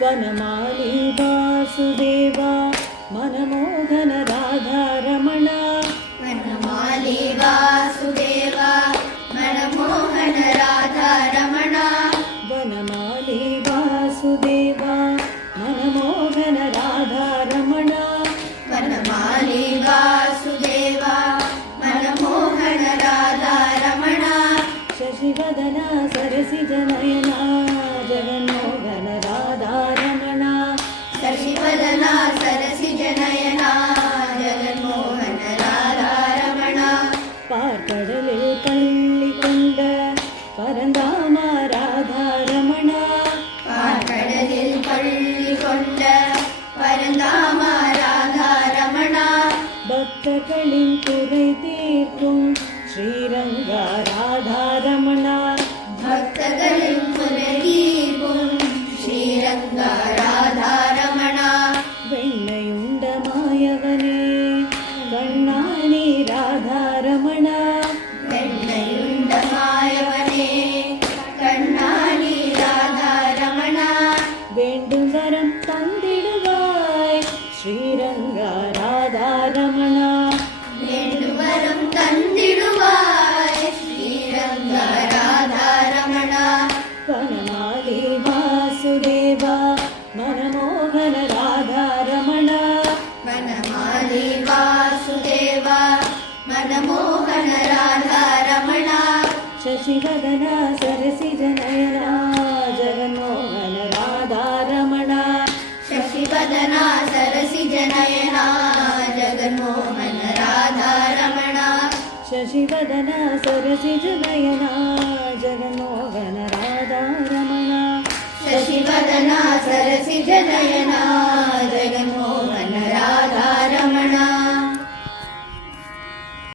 ವನಮಾಲಿ ವಾಸುದೇವ ಮನಮೋಹನ ರಾಧಾರಮಣ ವನಮಾಲಿ ವಾಸುದೇವ ಮನಮೋಹನ ರಾಧಾರಮಣ ವನಮಾಲಿ ವಾಸುದೇವ ಮನಮೋಹನ ರಾಧಾರಮಣ ವನಮಾಲಿ ವಾಸುದೇವ ಮನಮೋಹನ ರಾಧಾರಮಣ ಶಶಿವದನ ಸರಸಿಜ ನಯನ ಜಗನ್ಮೋಹನ ರಾಧಾರಮಣ ಶಶಿವದನ ಸರಸಿಜ ನಯನ ಜಗನ್ಮೋಹನ ರಾಧಾರಮಣ பார்க்கடலில் பள்ளி கொண்ட பரந்தாம ராதாரமண பார்க்கடலில் பள்ளி கொண்ட பரந்தாம ராதாரமண பக்தர்களின் குறை தீர்க்கும் ஸ்ரீரங்க ராதாரமண பக்தர்களின் குறை தீர்க்கும் ஸ்ரீரங்க ராதாரமண வெண்ணையுண்ட மாயவனே கண்ணாணி ராதாரமண வெண்ணையுண்ட மாயவனே கண்ணாடி ராதாரமண வேண்டும் வரம் தந்திடுவாய் ஸ்ரீரங்க ராதாரமண வேண்டும் வரம் தந்திடுவாய் ஸ்ரீரங்க ராதாரமண ವನಮಾಲಿ ವಾಸುದೇವ ಮನಮೋಹನ ರಾಧಾರಮಣ ವನಮಾಲಿ ವಾಸುದೇವ ಮನಮೋಹನ ರಾಧಾರಮಣ ಶಶಿವದನ ಸರಸಿಜ ನಯನ ಜಗನ್ಮೋಹನ ರಾಧಾರಮಣ ಶಶಿವದನ ಸರಸಿಜ ನಯನ ಜಗನ್ಮೋಹನ ರಾಧಾರಮಣ ಶಶಿವದನ ಸರಸಿಜ ನಯನ ಜಗನ್ಮೋಹನ ರಾಧಾರಮಣ ಶಶಿವದನ ಸರಸಿಜ